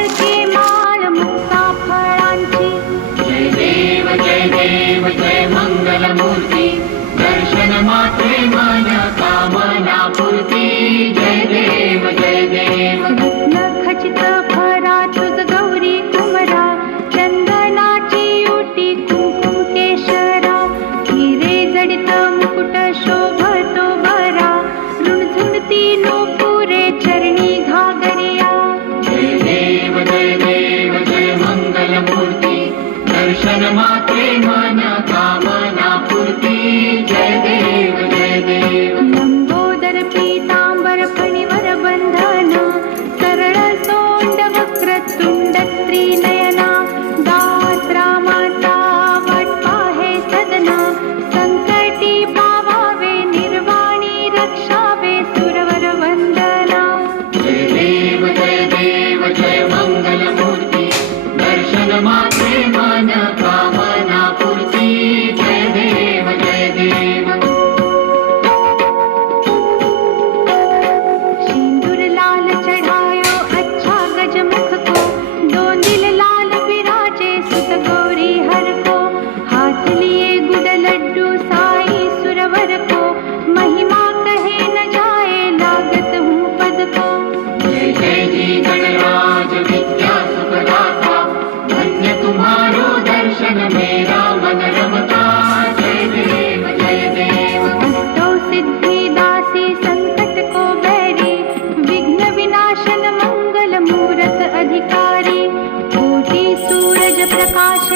सारखे माळ मुक्ता फळांची. जय देव जय मंगलमूर्ती, दर्शन मात्रे मन कामना पूर्ती. जय देव रत्न खचित भरा तुझ गौरी कुमरा, चंदनाची ओटी कुंकुम केशरा. हिरे जडित मुकुट शोभतो बरा, रुणझुणती नूपुरे चरणी घागरिया. जय देव जय मंगलमूर्ती, दर्शन मात्रे मन कामना पूर्ती. जय देव लंबोदर पीतांबर फणीवर बंधन, सरळ सोंड वक्रतुंड त्रिनयना. दात्रा माता वाट पाहे सदना, संकटी पावावे निर्वाणी रक्षावे सुरवर वंदना. जय देव जय मंगलमूर्ती, दर्शन मात्रे मन कामना पूर्ती. जय देव सिंदूर लाल चढ़ायो अच्छा गजमुख को, दोन दिल लाल विराजे सुत गौरी हर को. हाथ लिए गुड लड्डू साई सुरवर को, महिमा कहे न जाए लागत हूँ पद को. जय जी गणराज विद्या सुखदाता, धन्य तुम्हारो दर्शन मेरा मन रमता. जय देव अष्टौ सिद्धि दासी संकट को बैरी, विघ्न विनाशन मंगल मूरत अधिकारी. कोटि सूरज प्रकाश